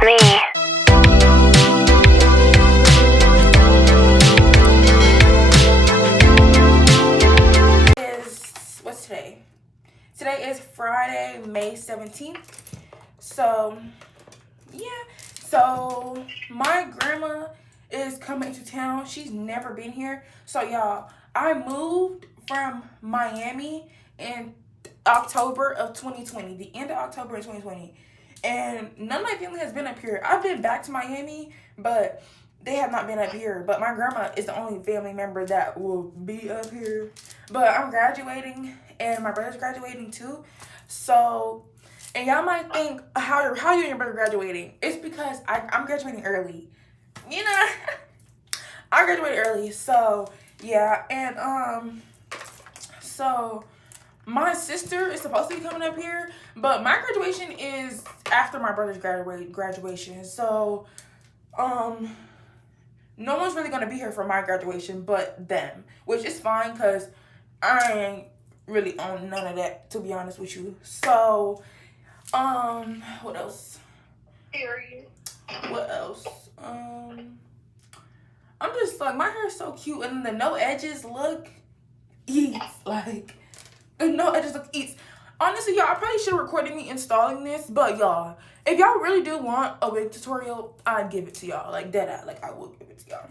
It's me. What's today? Today is Friday, May 17th. So, yeah. So, my grandma is coming to town. She's never been here. So, y'all, I moved from Miami in October of 2020, the end of October of 2020. And none of my family has been up here. I've been back to Miami, but they have not been up here. But my grandma is the only family member that will be up here. But I'm graduating, and my brother's graduating too. So, and y'all might think, how you and your brother graduating? It's because I'm graduating early. You know, I graduated early. So, yeah. And, so my sister is supposed to be coming up here, but my graduation is after my brother's graduation. So, no one's really going to be here for my graduation but them, which is fine because I ain't really on none of that, to be honest with you. So, what else? What else? I'm just like, my hair is so cute, and the no edges look eats, like, the no edges look eats. Honestly, y'all, I probably should have recorded me installing this, but y'all, if y'all really do want a wig tutorial, I'd give it to y'all, like, dead eye, like, I will give it to y'all.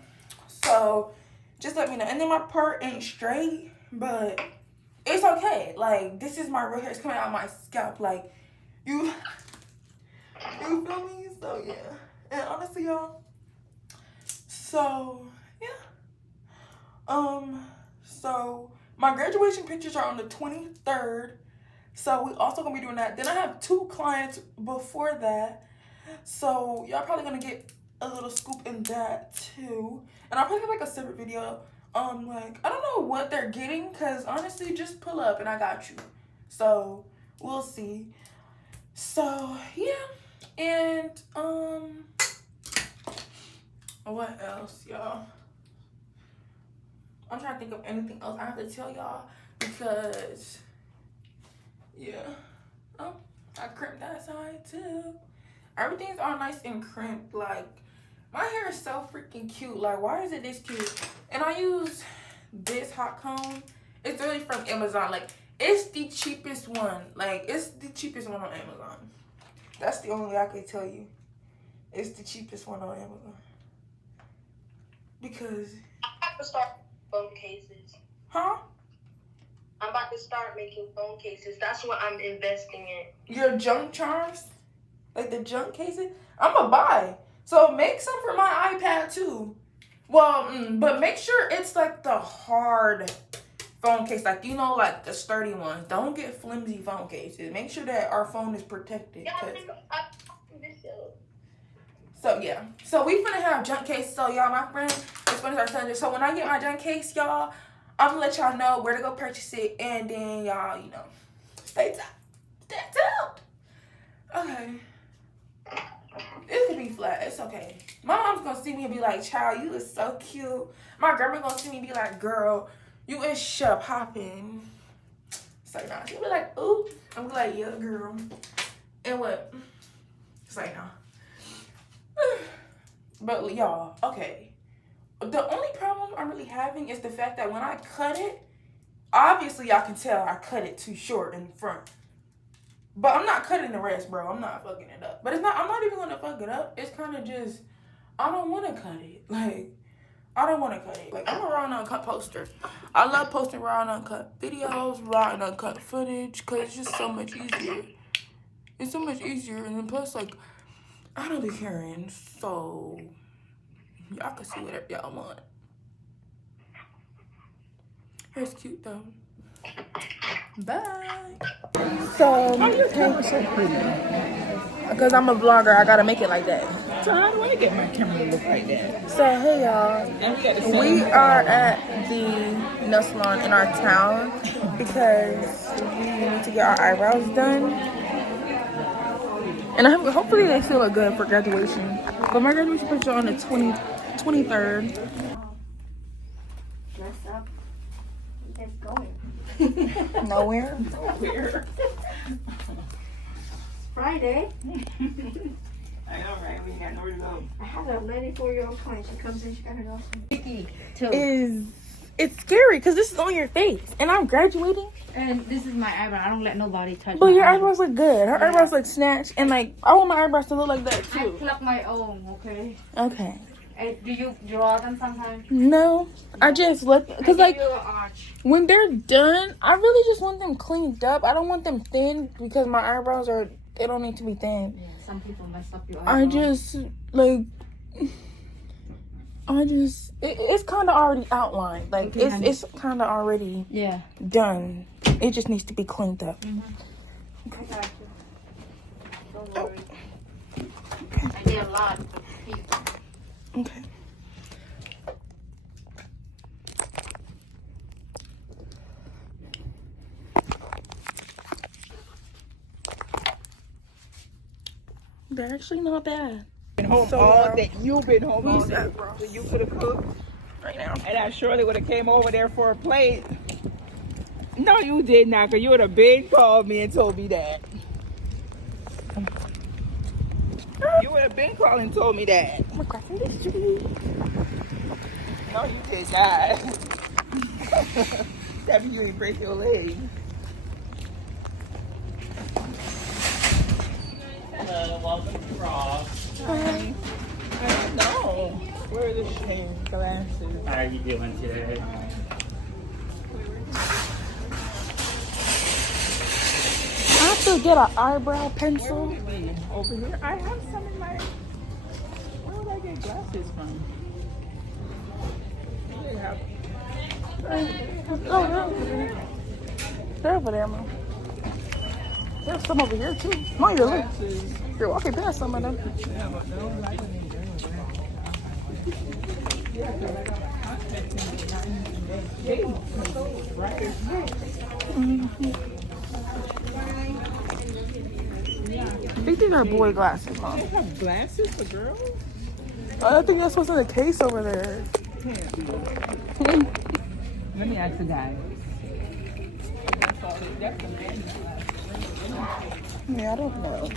So, just let me know. And then my part ain't straight, but it's okay. Like, this is my real hair. It's coming out of my scalp. Like, you feel me? So, yeah. And honestly, y'all, so, yeah. So, my graduation pictures are on the 23rd. So, we also gonna be doing that. Then I have 2 clients before that. So, y'all probably gonna get a little scoop in that, too. And I'll probably have, like, a separate video. Like, I don't know what they're getting, because, honestly, just pull up and I got you. So, we'll see. So, yeah. And, what else, y'all? I'm trying to think of anything else I have to tell y'all, because, yeah. Oh, I crimped that side, too. Everything's all nice and crimped. Like, my hair is so freaking cute. Like, why is it this cute? And I use this hot comb. It's really from Amazon. Like, it's the cheapest one. Like, it's the cheapest one on Amazon. That's the only way I can tell you. It's the cheapest one on Amazon. Because... I'm about to start phone cases. Huh? I'm about to start making phone cases. That's what I'm investing in. Your junk charms? Like the junk cases? I'm gonna buy. So make some for my iPad too. Well, but make sure it's like the hard phone case. Like, you know, like the sturdy ones. Don't get flimsy phone cases. Make sure that our phone is protected. Yeah, So, yeah. So, we finna have junk case. So, y'all, my friend is finna start selling this. So, when I get my junk case, y'all, I'm gonna let y'all know where to go purchase it. And then, y'all, you know, stay tuned. Stay tuned. Okay. It could be flat. It's okay. My mom's gonna see me and be like, child, you is so cute. My grandma gonna see me and be like, girl, you is sharp hopping. So, nah. She'll be like, ooh. I'm like, yeah, girl. And what? It's like, nah. But y'all, okay, the only problem I'm really having is the fact that when I cut it, obviously y'all can tell I cut it too short in front, but I'm not cutting the rest, bro. I'm not fucking it up. But it's not, I'm not even gonna fuck it up. It's kind of just, I don't want to cut it. Like, I don't want to cut it. Like, I'm a raw and uncut poster. I love posting raw and uncut videos, raw and uncut footage, because it's just so much easier. It's so much easier. And then plus, like, I don't be caring, so y'all can see whatever y'all want. Hair's cute though. Bye. So, Your camera's so pretty. because I'm a vlogger, I gotta make it like that. So how do I get my camera to look like that? So, hey y'all. And we got the We are at the nail salon in our town because we need to get our eyebrows done. And hopefully they still look good for graduation. But my graduation picture on the 23rd. Dress up. Where you guys going? Nowhere. Nowhere. Friday. I know, right? We ain't got nowhere to go. I have a 94-year-old client. She comes in, she got her nails done. It's scary because this is on your face, and I'm graduating. And this is my eyebrow. I don't let nobody touch But my your eyebrow. eyebrows look good. Her eyebrows look snatched, and like I want my eyebrows to look like that I too. pluck my own, okay? Okay. And do you draw them sometimes? No, I just look I because give like you an arch. when they're done, I really just want them cleaned up. I don't want them thin because my eyebrows they don't need to be thin. Yeah, some people mess up your I eyebrows. just it's kind of already outlined. Like Okay, honey. it's kind of already Yeah. done. It just needs to be cleaned up. I got you. Don't worry. I get a lot of people. Okay. They're actually not bad. Been home So, all day. You've been home all who's day. that, bro? So you could have cooked, Right now. and I surely would have came over there for a plate. No, you did not, because you would have been called me and told me that. You would have been called and told me that. I'm crossing the street. No, you did not. That means you didn't break your leg. Hello, welcome to Ross. Hi. I don't know. Where are the shame glasses? How are you doing today? I have to get an eyebrow pencil. Over here. I have some in my. Where would I get glasses from? They have Oh, they're over there. They're over there, Mom. There's some over here, too. Mom, you're glasses. You're walking past some of them. Yeah, but no, I wouldn't need them. Yeah, 'cause I got my contacts in there, not even they right as I think these are boy glasses, Mom. They have glasses for girls? I think that's what's in the case over there. Can't be. Let me ask the guy. That's all. That's the man glasses. Yeah, I don't know.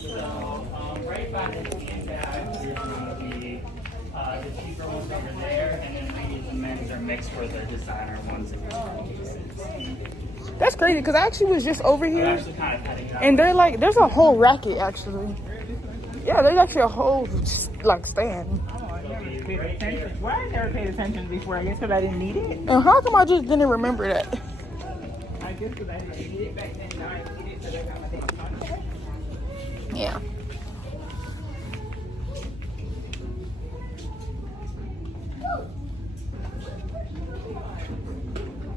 So, right behind the handbags, there's going to be the cheaper ones over there, and then ladies and men's are mixed for the designer ones and cases. That's crazy because I actually was just over We're here, actually kind of cutting it up. and they're like, there's a whole racket actually. Yeah, there's actually a whole like stand. Oh, I never paid attention. Why I never paid attention before? I guess because I didn't need it. And how come I just didn't remember that? I guess because I didn't need it back then. Now I need it because I got my damn contact. Yeah.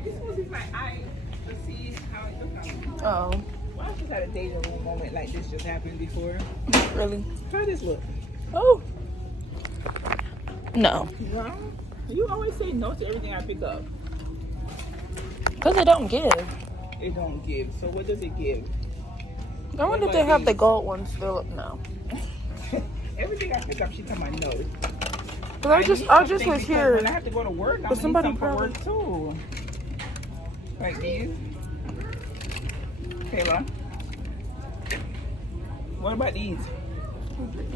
This one is my eye to see how it looks. Oh, Why I just had a deja vu moment like this just happened before? really? How this look? Oh. No, No? You always say no to everything I pick up. because they don't give. It don't give. So what does it give? I wonder if they have the gold ones still. No. Everything I pick up, she tell my no. Because I just need was something because here. When I have to go to work, But I somebody need some for probably- work too. Like these. Kayla. What about these?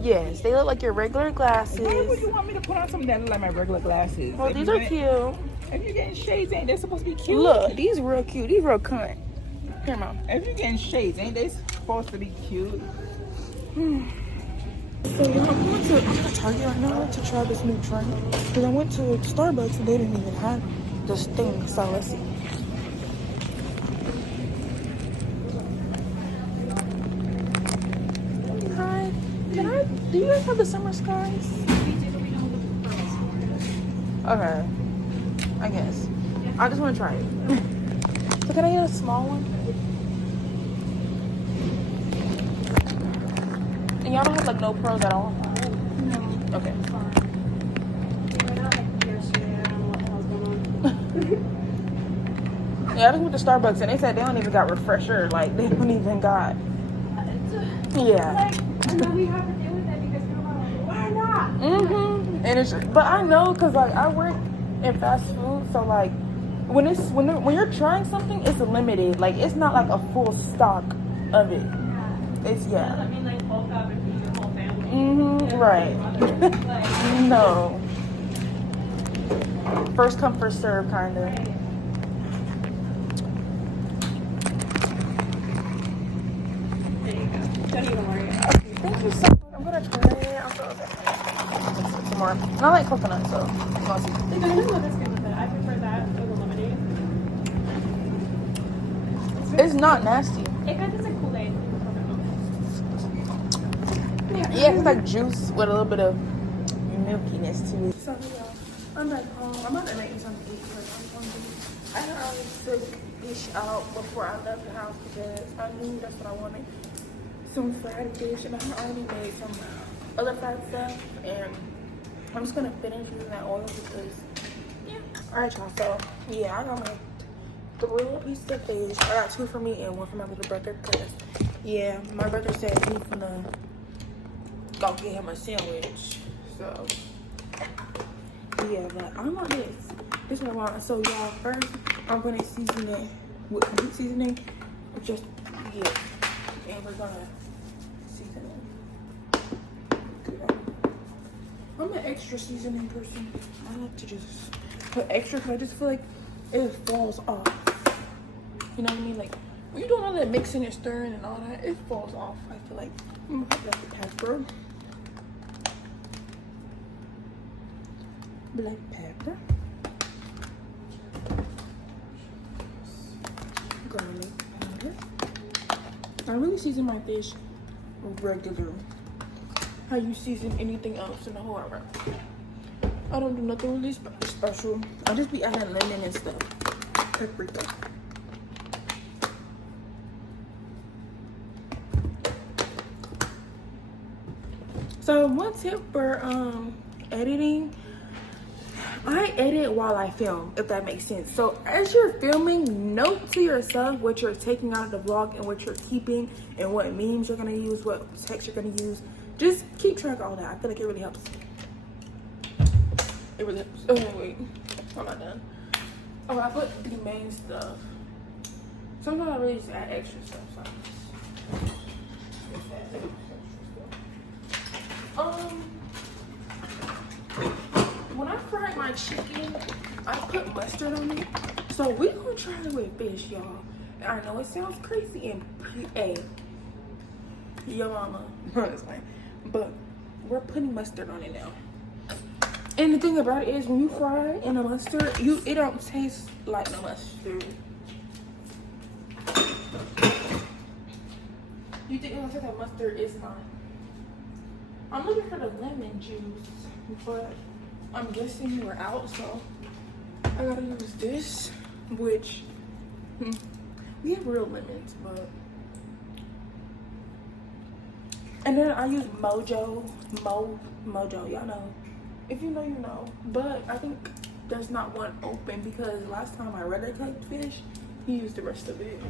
Yes, they look like your regular glasses. Why would you want me to put on something that look like my regular glasses? Well, If these you are get- cute. If you're getting shades, ain't they supposed to be cute? Look, these real cute. These real cunt. Here, Mom. If you're getting shades, ain't they supposed to be cute? So yeah, I'm going to Target right now. I want to try this new drink. Because I went to Starbucks and they didn't even have this thing. So let's see. Hi. Do you guys have the summer skies? Okay. I guess. I just want to try it. So can I get a small one? And y'all don't have like no pros at all? No. Okay. Yeah, I just went to Starbucks and they said they don't even got refresher. Like they don't even got. Yeah. And then we have to deal with it because people are like, why not? And it's but I know because like I work in fast food, so like when you're trying something, it's limited. Like it's not like a full stock of it. It's yeah. I mean, like bulk up and feed your whole family. Right. No. First come, first serve, kind of. There you go. Don't even worry. Thank you so much. I'm gonna try it. I'm so excited. Some more. I like coconut, so I'll see. The vanilla is good with it. I prefer that over lemonade. It's not nasty. It kind of tastes like Kool-Aid. Yeah, it's like juice with a little bit of milkiness to it. So yeah, I'm back home. I'm about to make me something to eat because I'm hungry. I had already took dish out before I left the house because I knew that's what I wanted. Some fried fish, and I had already made some other fried stuff, and I'm just gonna finish using that oil because yeah. Alright y'all, so yeah, I got my 3 pieces of fish. I got 2 for me and 1 for my little brother because yeah, my brother said he's gonna go get him a sandwich. So yeah, but I want this. This is what I want. So y'all, first I'm gonna season it with complete seasoning. Just yeah, and we're gonna season it. I'm an extra seasoning person. I like to just put extra because I just feel like it falls off. You know what I mean? Like when you're doing all that mixing and stirring and all that, it falls off. I feel like I'm gonna put black pepper. Black pepper. Garlic powder. I really season my fish regular. How you season anything else in the whole world. I don't do nothing really special. I just be adding lemon and stuff. Paprika. So one tip for editing, I edit while I film, if that makes sense. So as you're filming, note to yourself what you're taking out of the vlog and what you're keeping and what memes you're gonna use, what text you're gonna use. Just keep track of all that. I feel like it really helps. It really helps. Oh wait, I'm not done. Oh, I put the main stuff. Sometimes I really just add extra stuff. So I just add extra stuff. When I fry my chicken, I put mustard on it. So we gonna try it with fish, y'all. And I know it sounds crazy and your mama, but we're putting mustard on it now. And the thing about it is, when you fry it in a mustard, it don't taste like no mustard. You think it's gonna taste like mustard? It's not. I'm looking for the lemon juice, but I'm guessing we're out, so I gotta use this, which we have real lemons, but. And then I use Mojo, y'all know. If you know, you know. But I think there's not one open because last time I regular cooked fish, he used the rest of it.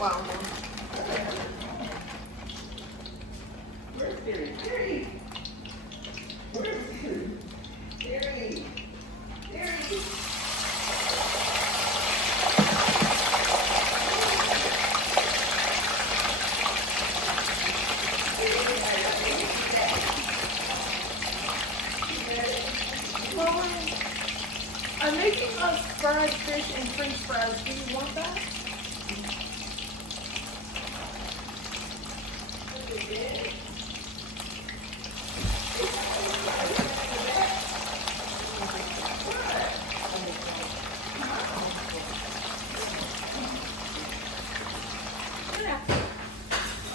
Wow. Where's Gary? Gary! Where's Gary? Gary! I'm making us fried fish and french fries. Do you want that?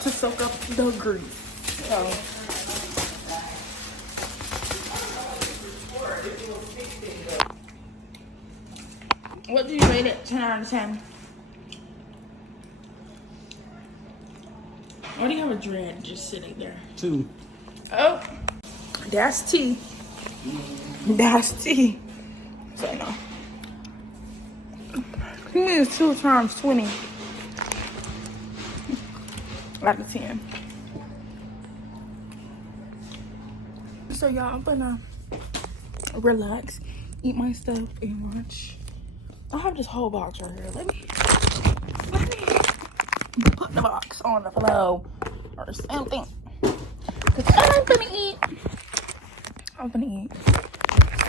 To soak up the grease. So. What do you rate it? 10 out of 10. Why do you have a dread just sitting there? 2. Oh, that's tea. That's tea. So no. He means 2 times 20. Out of 10. So y'all, I'm gonna relax, eat my stuff, and watch. I have this whole box right here. Let me put the box on the floor or something. Cause I'm gonna eat.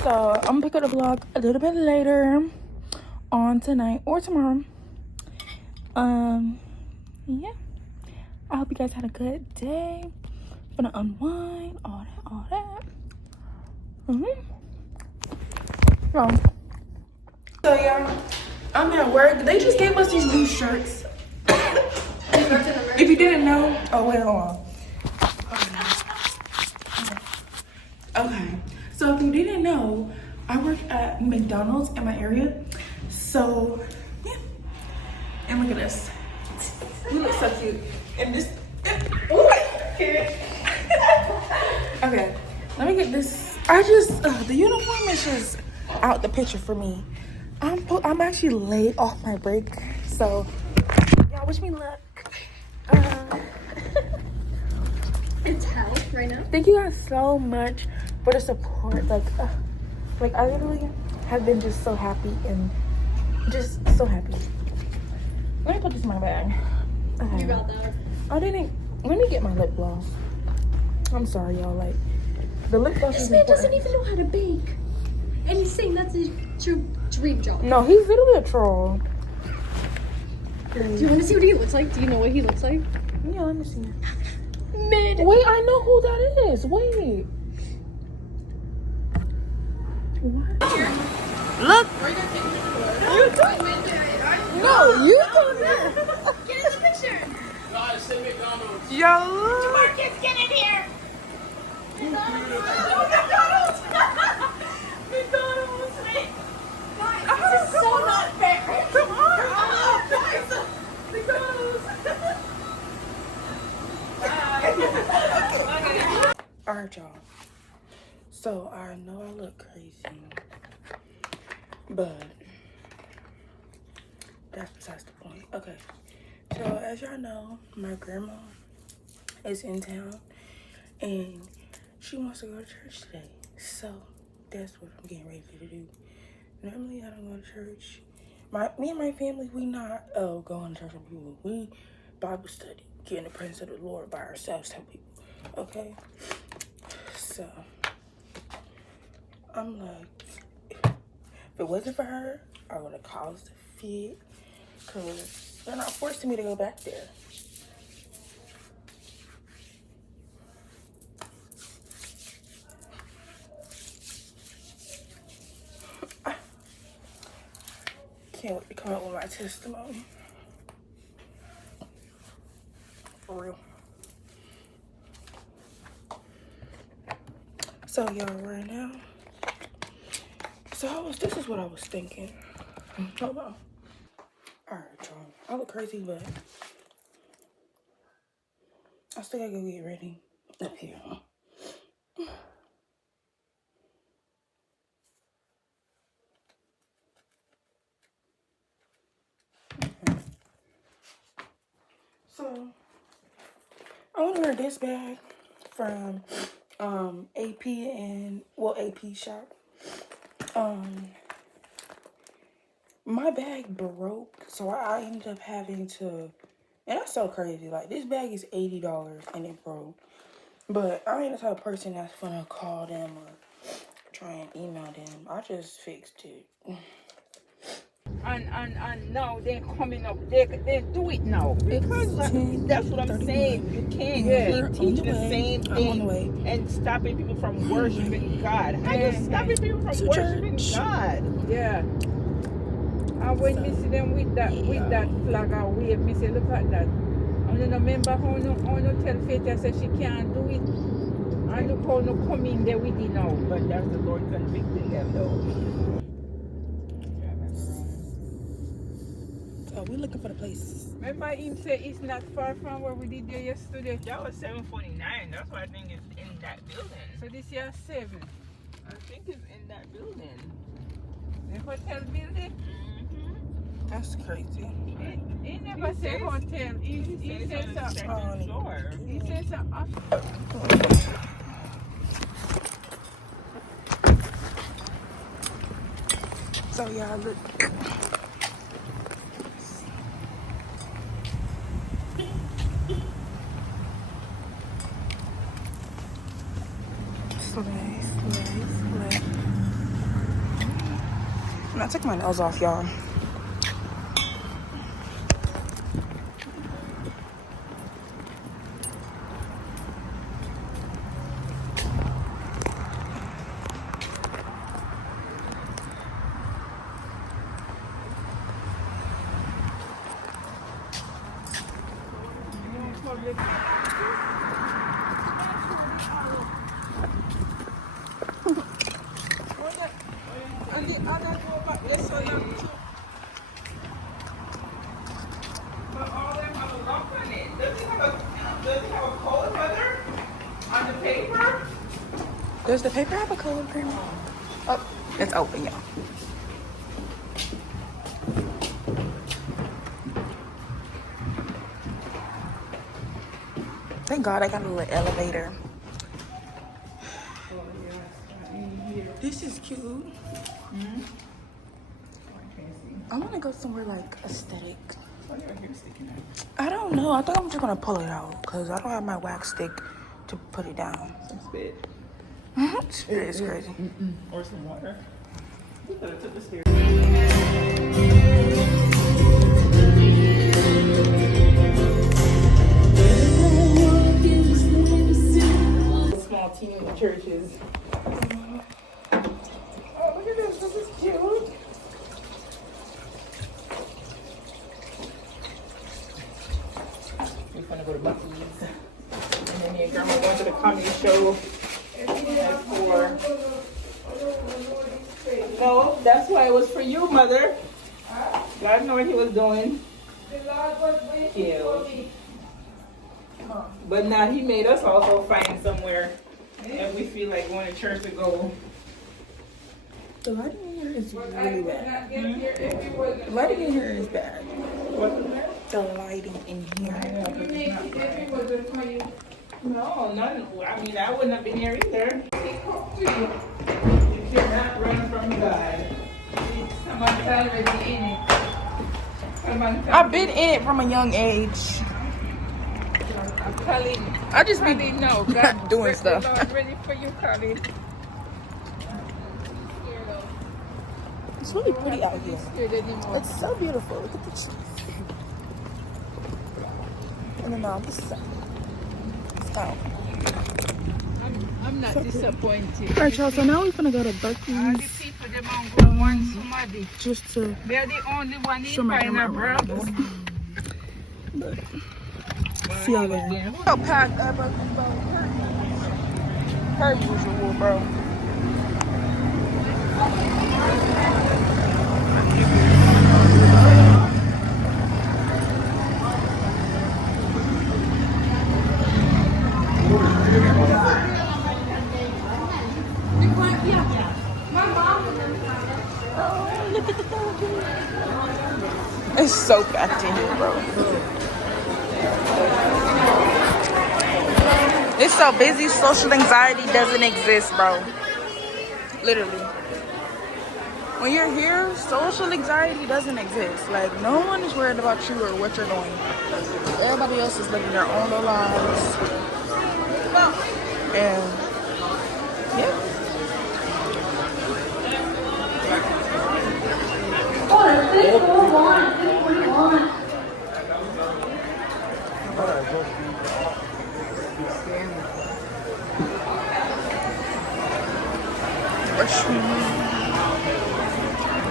So I'm gonna pick up the vlog a little bit later on tonight or tomorrow. Yeah. I hope you guys had a good day. Gonna unwind, all that. So yeah, I'm at work. They just gave us these new shirts. If you didn't know, oh wait, hold on. Okay, so if you didn't know, I work at McDonald's in my area. So yeah, and look at this. You look so cute. And this. Okay, let me get this. The uniform is just out the picture for me. I'm actually late off my break, so y'all wish me luck. It's hell right now. Thank you guys so much for the support. Like I literally have been just so happy and just so happy. Let me put this in my bag. Okay. You got that. Let me get my lip gloss. I'm sorry, y'all. Like the lip gloss. This man doesn't even know how to bake, and he's saying that's his true dream job. No, he's literally a troll. Do you want to see what he looks like? Do you know what he looks like? Yeah, let me see. Mid. Wait, I know who that is. Wait. What? Look. No, you do that. Get in the picture. Guys, say McDonald's. Yo, look. Marcus, get in here. McDonald's. McDonald's. This is so not fair. Come on. McDonald's. Alright, y'all. So I know I look crazy, but that's besides the point. Okay. So as y'all know, my grandma is in town and she wants to go to church today. So that's what I'm getting ready to do. Normally I don't go to church. Me and my family, we not going to church with people. We Bible study, get in the presence of the Lord by ourselves type people. Okay? So I'm like, if it wasn't for her, I would have caused a fit. Cause they're not forcing me to go back there. Can't wait to come up with my testimony. For real. So y'all, right now. So this is what I was thinking. Hold on. Alright, y'all. I look crazy, but I still gotta go get ready up here. So I want to wear this bag from AP and AP shop. My bag broke, so I ended up having to, and that's so crazy. Like this bag is $80 and it broke. But I ain't the type of person that's gonna call them or try and email them. I just fixed it. And now they're coming up. They do it now. Because that's what I'm saying. You can't keep teaching the same thing and stopping people from worshiping God. How you stopping people from worshiping God? Yeah. And when we see them with that flag and wave, me say, look at that. And then remember how no tell Faith I said she can't do it. And look how no come in there with it now. But that's the Lord convicting them though. We're looking for the place. Remember him say it's not far from where we did there yesterday? That was 749. That's why I think it's in that building. So this year 7. I think it's in that building. The hotel building? Mm-hmm. That's crazy. He never said hotel. He says a second floor. He says a So yeah, look. Slay. I'm not taking my nails off, y'all. Does the paper have a color print? Oh, it's open, y'all. Thank God I got a little elevator. This is cute. I want to go somewhere like aesthetic. I don't know. I think I'm just gonna pull it out because I don't have my wax stick to put it down. Some spit. Spirit is crazy. Or some water. You could have took the stairs. Small teeny churches. Oh, look at this. This is cute. We're gonna go to Bucky's. And then me and Grandma going to the comedy show at 4. No, that's why it was for you, Mother. God knew what he was doing. Yeah. But now he made us also find somewhere if we feel like going to church to go. The lighting in here is really bad. The lighting in here is bad. The lighting in here. No, none. I mean, I wouldn't have been here either. You cannot run from God. I've been in it from a young age. I just be No, doing stuff. God ready for you, Colin. It's really pretty out here. It's so beautiful. Look at the trees. And then on this side. So. I'm not disappointed. All right, y'all. So now we're gonna go to All the Bucky's people, they won't go one somebody. just to They're the only one show in my Pioneer, camera bro. around. See y'all there. So packed at Bucky's, bro. Her usual, bro. It's so packed in here, bro. It's so busy, social anxiety doesn't exist, bro. Literally. When you're here, social anxiety doesn't exist. Like, no one is worried about you or what you're doing. Everybody else is living their own little lives. And, yeah. Order 641, 641.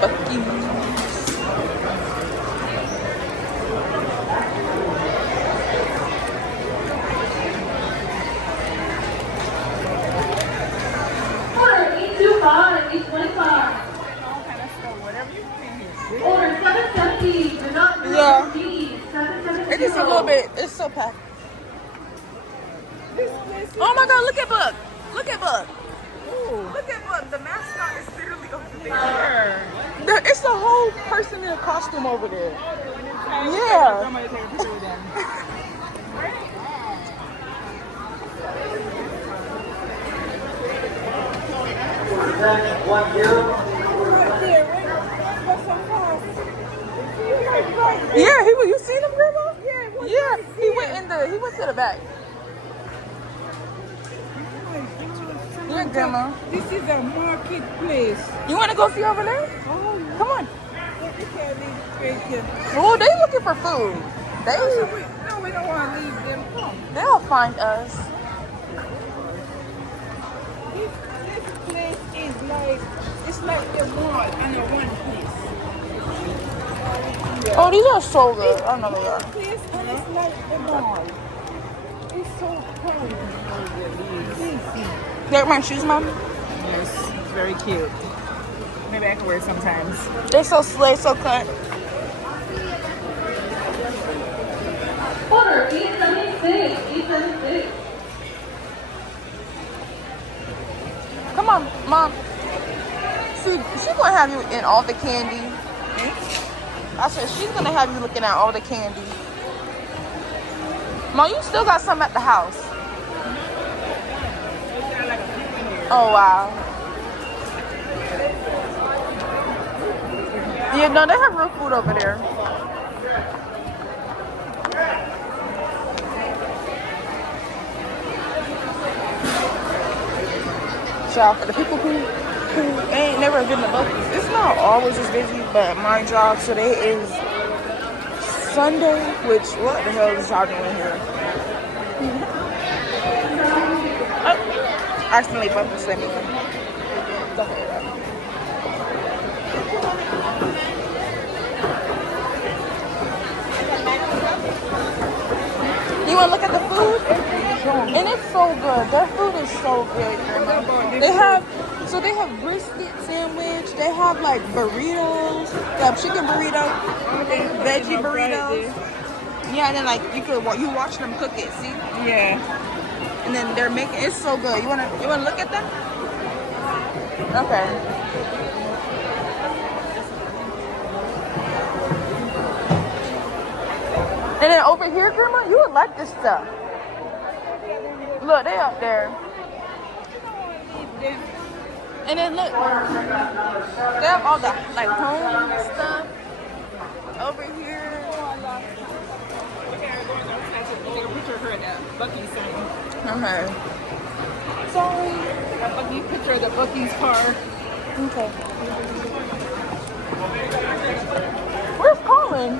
Bucky's. Order 825, 825. Order 770. Do not move Yeah. your seat. 770. It is a little bit, it's so packed. Oh my God, look at Buck. Look at Buck. Look at Buck. The mascot is literally over there. It's a whole person in a costume over there. Yeah. Somebody take a picture with them. Right there, right? Yeah, he was. You seen him, Grandma? Yeah, it was Yeah, right he there. went to the back. Yeah, Grandma. This is a marketplace. You want to go see over there? Oh, Come on. we can't leave straight here. Oh, they looking for food. No, we don't want to leave them. Come. They'll find us. This place is like, it's like the mall and a one place. Oh, these are so good. I know they are. Place and it's like the mall. It's so cold. You like my shoes, Mom? Yes, it's very cute. Maybe I can wear it sometimes. They're so slay, so cut. Come on, Mom. See, she's gonna have you in all the candy. I said she's gonna have you looking at all the candy. Mom, you still got some at the house. Oh wow. Yeah, no, they have real food over there. Job for the people who ain't never been to Buc-ee's. It's not always as busy, but my job today is Sunday, which what the hell is y'all doing here? Oh, accidentally bumped into me. The whole way. You want to look at the food? And it's so good. Their food is so good, Grandma. They have brisket sandwich. They have like burritos. They have chicken burritos, veggie burritos. Yeah, and then like you watch them cook it. See? Yeah. And then they're making it's so good. You wanna look at them? Okay. And then over here, Grandma, you would like this stuff. Look, they up there. And then look, they have all the like home stuff over here. Take a picture of her in that Buc-ee's sign. Okay. Sorry. A Buc-ee picture of the Buc-ee's car. Okay. Where's Colin?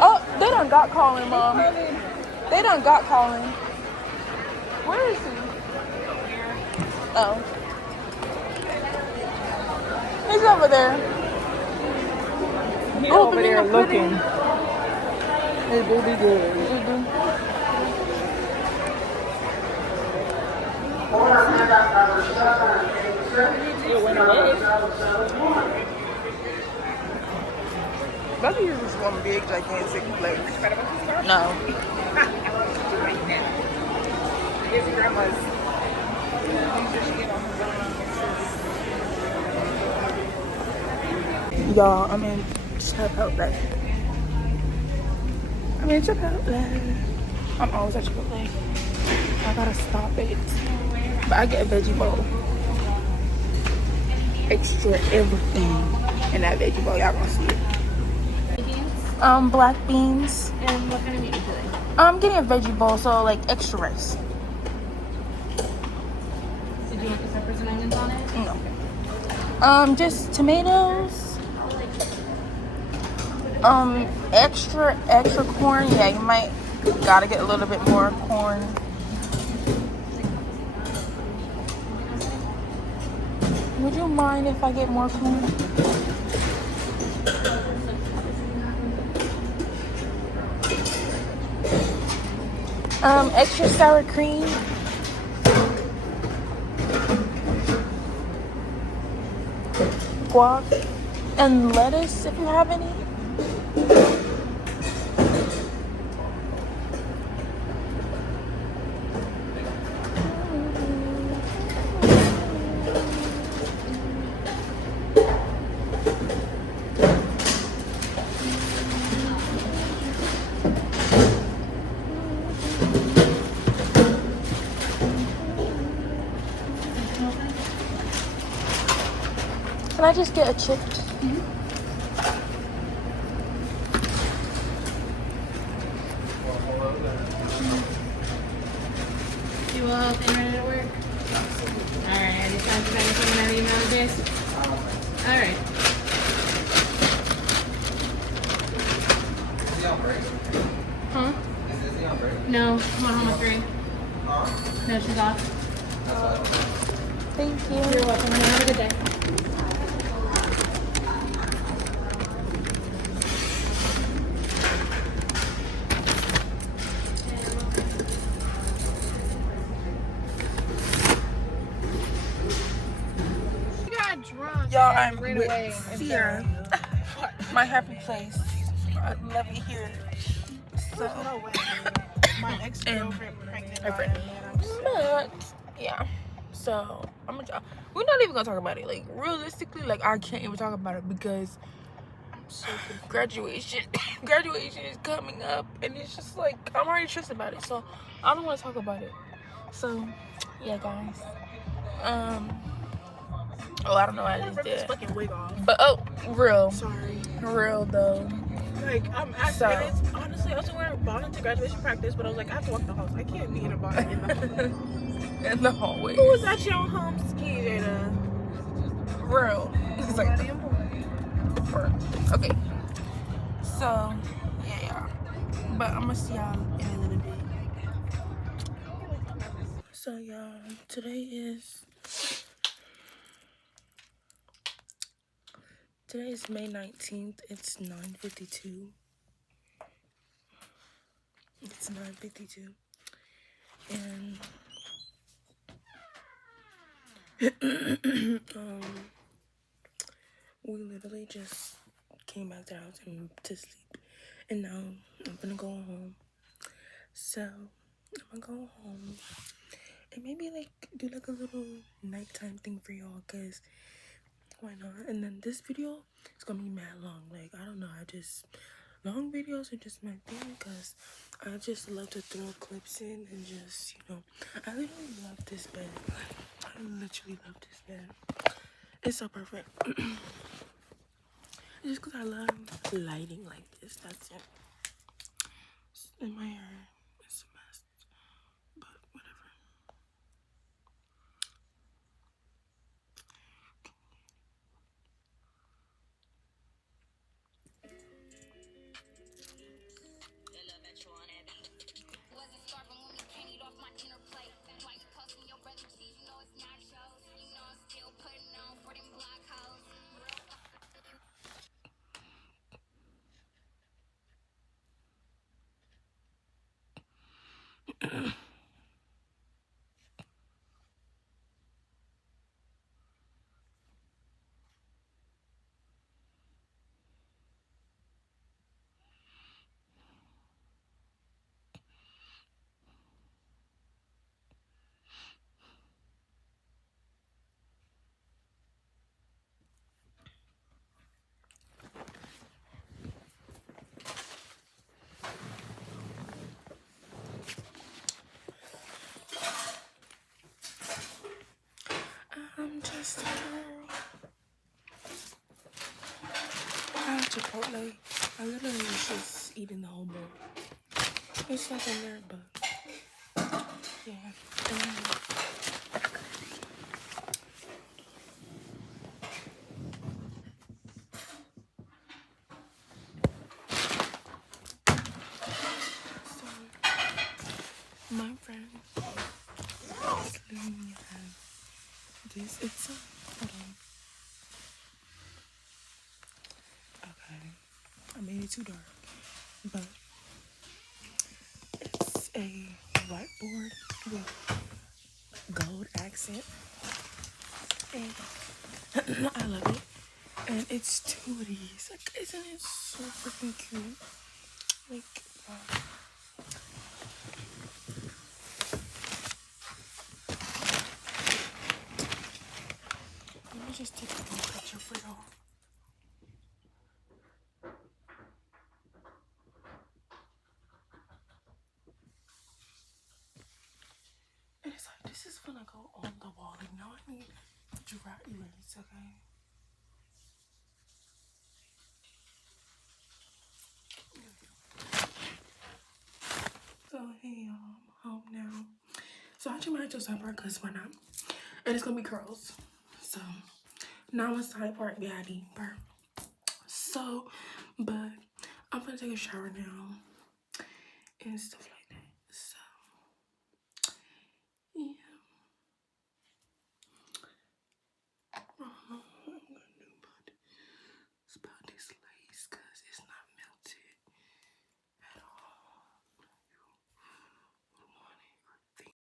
Oh, they done got Colin, Mom. They done got Colin. Where is he? Oh. He's over there. He's Oh, over but there they're pretty. looking. It will be good. It went away. Buc-ee's is one big, gigantic place. No. It's grandma's. Y'all, I'm in Chipotle. I'm always at Chipotle. I gotta stop it. But I get a veggie bowl. Extra everything in that veggie bowl. Y'all gonna see it. Black beans. And what kind of meat are you doing? I'm getting a veggie bowl, so like extra rice. Did you want the peppers and onions on it? No. Just tomatoes. Extra corn. Yeah, you might gotta get a little bit more corn. Would you mind if I get more corn? Extra sour cream. Guac and lettuce if you have any. Can I just get a chip? guys? All right. Huh? No, I'm on home at 3. No, she's off. Thank you. You're welcome. Have a good day. Y'all, I'm with Sierra, my happy place. I love it here. So, My ex-girlfriend pregnant by a friend. man. But yeah, so we're not even gonna talk about it. Like realistically, like I can't even talk about it because graduation is coming up, and it's just like I'm already stressed about it. So I don't want to talk about it. So yeah, guys. Oh, I don't know why I just did. This fucking wig off. But real though. Like I'm So- and it's honestly I was wearing a bonnet to graduation practice, but I was like I have to walk the house. I can't be in a bonnet in the In the hallway. Who was at your home ski later? Real. It's like okay. So yeah. But I'm gonna see y'all in a little bit. So y'all, today is May 19th. It's 9:52. It's 9:52. And we literally just came back to the house and to sleep. And now I'm gonna go home. So I'm gonna go home and maybe like do like a little nighttime thing for y'all, cause why not? And then this video is gonna be mad long. Like I don't know, long videos are just my thing, cause I just love to throw clips in and just, you know, I literally love this bed. I literally love this bed. It's so perfect. Just cause I love lighting like this. That's it. And my hair is a mess, but whatever. I'm just a girl. I had Chipotle. I literally was just eating the whole bowl. It's not in there, but yeah. So, my friend is letting me have this. It's hold on. Okay, I made it too dark, but it's a whiteboard with gold accent, and I love it. And it's 2 of these. Like, isn't it so freaking cute? Like, wow. Let me just take a little picture for y'all. And it's like, this is gonna go on the wall. Like, now I need dry erase, okay? So, hey, y'all, I'm home now. So, I actually might just have her because why not? And it's gonna be curls. So, Now it's side part daddy. So, but I'm gonna take a shower now and stuff like that. So, yeah. I don't know what I'm gonna do about this lace because it's not melted at all. You want it or think.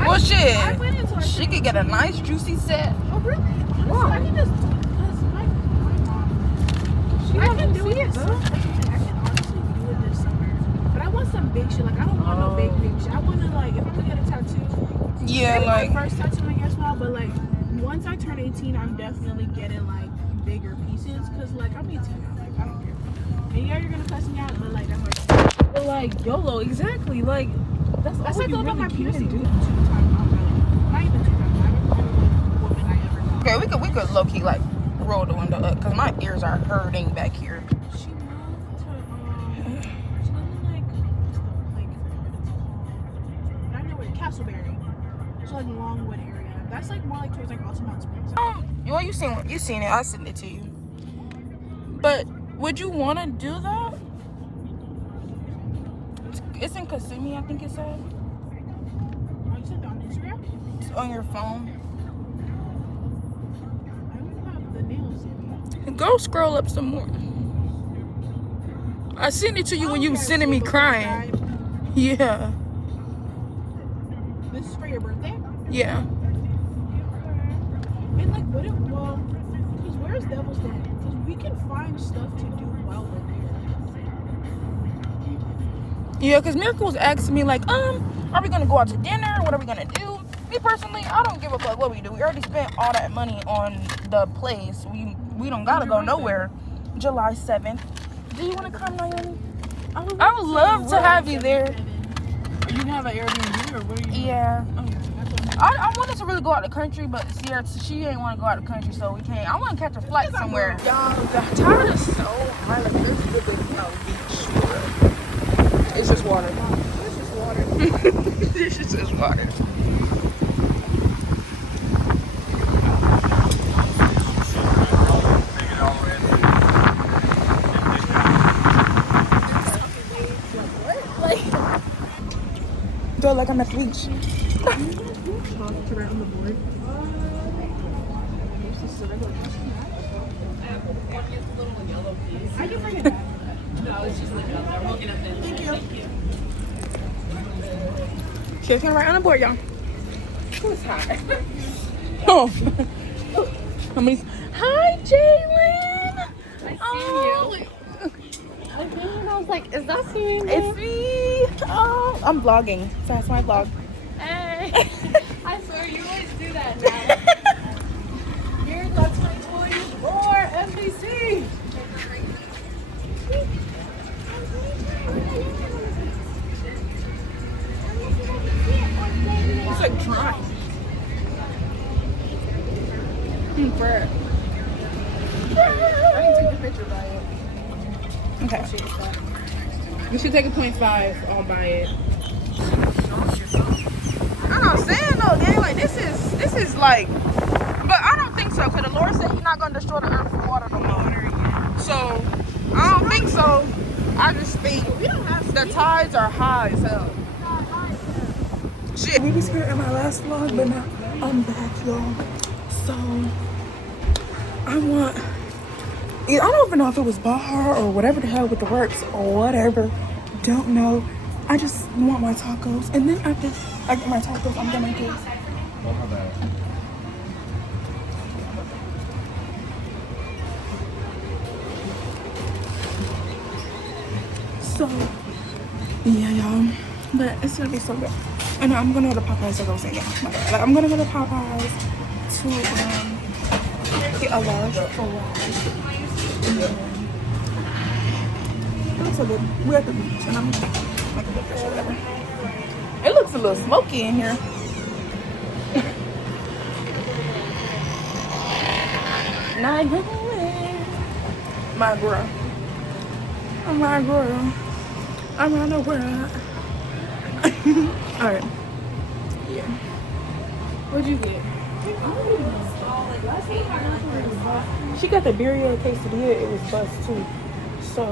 Well, shit. She could get a nice juicy set. Oh, really? Wow. I can just do it because my mom. I can do it, though. I can honestly do it this summer. But I want some big shit. Like, I don't want no big shit. I want to, like, if I'm going to get a tattoo. Yeah, maybe like. my first tattoo, I guess, well, but, like, once I turn 18, I'm definitely getting, like, bigger pieces. Because, like, I'm 18 now. Like, I don't care. And yeah, you're going to cuss me out, but, like, that's like. But, like, YOLO, exactly. Like, that's like all about my piercing. Not even 2 times. Not even 2 times. Okay, we could low key like roll the window up because my ears are hurting back here. She moved to she lived in like I don't know where Castleberry. It's like Longwood area. That's like more like towards like Altamont Springs. Well, you seen it. I sent it to you. But would you want to do that? It's in Kissimmee, I think it said. Oh, you sent it on Instagram? It's on your phone. I don't have the nails in. Go scroll up some more. I sent it to you when you was sending me crying. Yeah. This is for your birthday? Yeah. And like, what if, well, because where's Devil's Den? Because we can find stuff to do while we're there. Yeah, because Miracle was asking me like, are we gonna go out to dinner? What are we gonna do? Me personally, I don't give a fuck what we do. We already spent all that money on the place. We don't gotta go nowhere. July 7th. Do you want to come, Naomi? I would love to have you there. You can have an Airbnb or what are you? Yeah. Okay, that's what I wanted to really go out the country, but Sierra, she ain't want to go out the country, so we can't. I want to catch a flight somewhere. Y'all, the tide is so high. Like, there's really no beach. It's just water. It's just water. This is just water. Feel like I'm at the beach. She's gonna write on the board, y'all. Who's hot? Oh. Hi, Jalen. I was like, is that you? It's me. Oh, I'm vlogging. So that's my vlog. Hey. I swear you always do that now. Here's the 2024 NBC. It's like dry. Bird. I didn't take the picture by it. Okay. You should take a 0.5. I'll buy it. I'm saying though, gang, like this is like, but I don't think so, because the Lord said He's not gonna destroy the earth with water no more. So I don't think so. I just think the tides are high as hell. Shit. Maybe scared in my last vlog, but now I'm back, y'all. So I don't even know if it was Baja or whatever the hell with the works or whatever. Don't know. I just want my tacos, and then after I get my tacos, I'm gonna get. Oh, my bad. So, yeah, y'all. But it's gonna be so good. And I'm gonna go to Popeyes, like I was saying. Like, I'm gonna go to Popeyes to get a large for large. It looks so good. We're at the beach, and I'm like a good fish or whatever. It looks It's a little smoky in here. My girl. My girl. Around the world. Alright. Yeah. What'd you get? She got the birria quesadilla. It was bust too. So,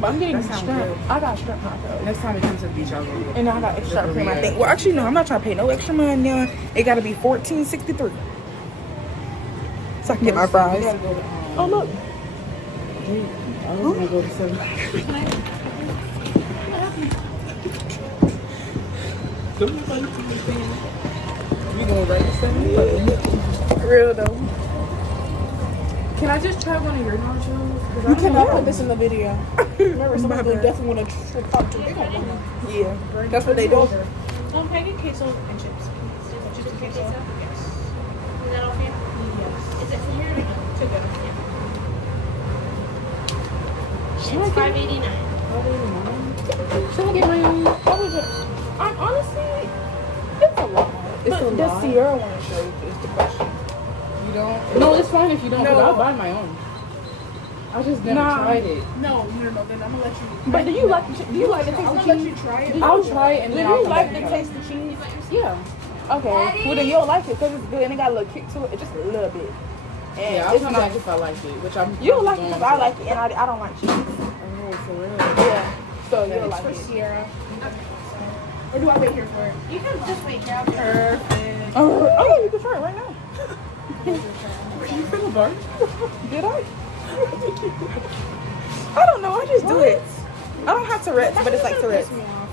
but I'm getting shrimp. good. I got shrimp tacos. Next time it comes to the beach, I'll go. And I got extra cream, I think. Well, actually, no, I'm not trying to pay no extra money now. It got to be $14.63. So I can get my fries. Oh, look. I was gonna go to 7. We going right to 7? Real though. Can I just try one of your nachos? You cannot put this in the video. Remember, some people definitely want to trip out to it. Yeah, that's what they do. Can I get queso and chips? Just a queso? Yes. Is that all for you? Yes. Is it for here? To go. It's $5.89. Should I get my own? I'm honestly, it's a lot. It's But a does lot. Sierra want to show you? Is the question. You don't? No, it's fine if you don't. No. Cause I'll buy my own. I just never Nah. tried it. No, then I'm gonna let you. But do you like the taste I'm of gonna let cheese? you try it. I'll try it and Do then I'll you come like back the and try it. taste of cheese? Yeah. Okay. Well, then you'll like it because it's good and it got a little kick to it, just a little bit. And Yeah, I'll it's come not. back if I like it, which I'm. You'll like it going because I to. like it and I don't like cheese. Oh, for real. Yeah. So you'll It's like for it. Sierra. Or do I wait here for it? You can just wait here. Perfect. Oh yeah, you can try it right now. You feel a bar? Did I? I don't know. I just do it. I don't have Tourette's, but it's like Tourette's. Piss me off,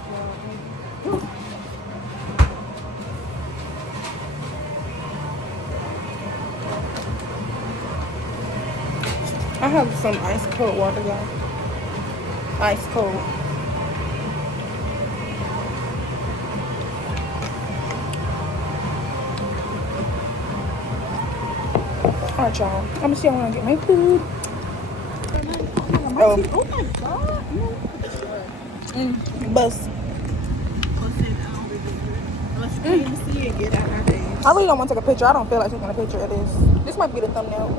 I have some ice cold water, guys. Ice cold. Alright, y'all. I'm gonna see y'all when I get my food. Oh my god. Bus. I really don't want to take a picture. I don't feel like taking a picture of this. This might be the thumbnail.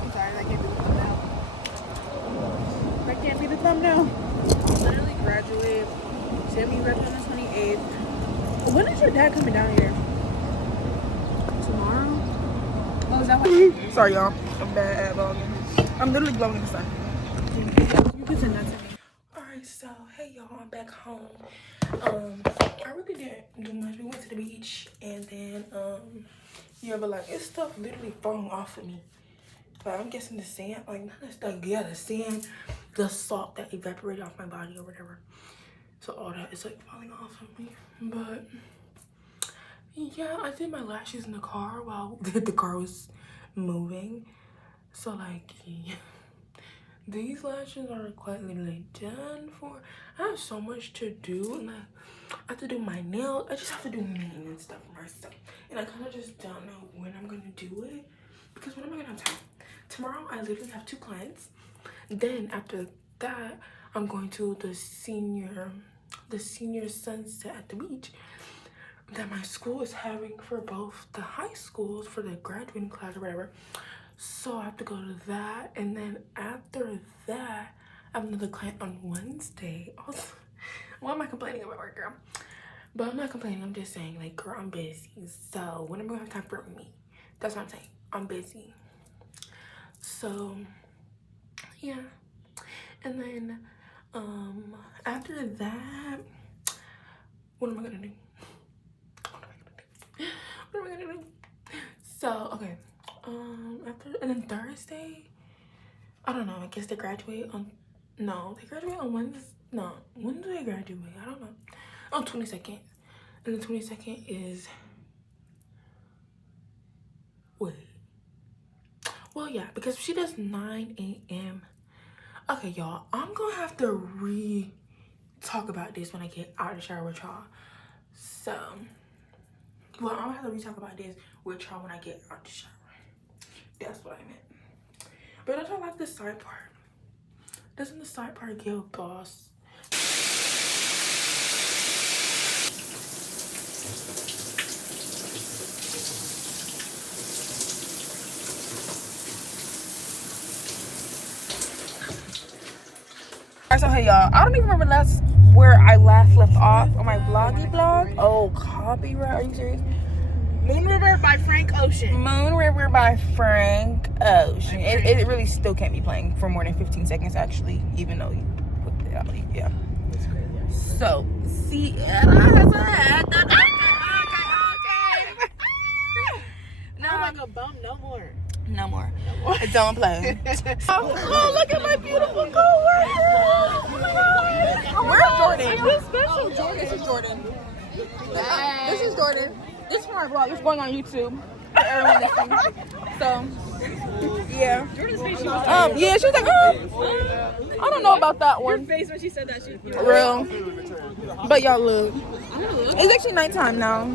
I'm sorry, that can't be the thumbnail. That can't be the thumbnail. Literally graduated. Sammy graduated on the 28th. When is your dad coming down here? Tomorrow? Oh, is that what? Sorry, y'all. I'm bad at vlogging. I'm literally glowing in the sun. You can send that to me. Alright, so hey y'all, I'm back home. I really didn't do much. We went to the beach and then yeah, but like it's stuff literally falling off of me. But I'm guessing the sand, like not the stuff, yeah, the sand, the salt that evaporated off my body or whatever. So all that is like falling off of me. But yeah, I did my lashes in the car while the car was moving. So like yeah. These lashes are quite literally done for. I have so much to do, and I have to do my nails. I just have to do maintenance stuff for myself, and I kind of just don't know when I'm gonna do it because when am I gonna have time? Tomorrow I literally have 2 clients. Then after that, I'm going to the senior sunset at the beach that my school is having for both the high schools for the graduating class or whatever. So I have to go to that, and then after that, I have another client on Wednesday. Also, why am I complaining about work, girl? But I'm not complaining. I'm just saying, like, girl, I'm busy. So when am I gonna have time for me? That's what I'm saying. I'm busy. So yeah, and then after that, what am I gonna do? What am I gonna do? So okay. After, and then Thursday, I don't know, I guess they graduate on, no, they graduate on Wednesday, no, when do they graduate? I don't know. On 22nd. And the 22nd is, wait. Well, yeah, because she does 9 a.m. Okay, y'all, I'm gonna have to talk about this when I get out of the shower with y'all. So, well, I'm gonna have to talk about this with y'all when I get out the shower. That's what I meant. But don't I like the side part? Doesn't the side part give boss? Okay, y'all. I don't even remember where I last left off on my bloggy blog. Oh, copyright. Are you serious? Moon River by Frank Ocean. Moon River by Frank Ocean. It really still can't be playing for more than 15 seconds, actually, even though you put it out. Yeah. So, see. I'm like a bum, no more. No more. Don't play. Oh, look at my beautiful coworker. Where's Jordan? This is Jordan. This is Jordan. This is my vlog. It's going on YouTube for everyone to see. So, yeah. Yeah, she was like, I don't know about that one. Face when she said that shit. Real. But y'all look. It's actually nighttime now.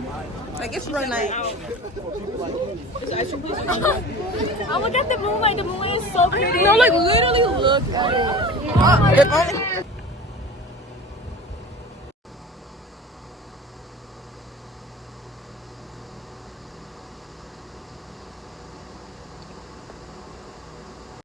Like, it's real night. I look at the moonlight. The moonlight is so pretty. No, like, literally look at it. If only...